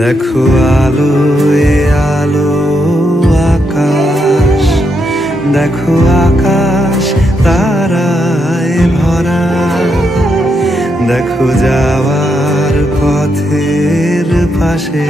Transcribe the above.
দেখো আলো এ আলো আকাশ, দেখো আকাশ তারায় ভরা, দেখো যাওয়ার পথের পাশে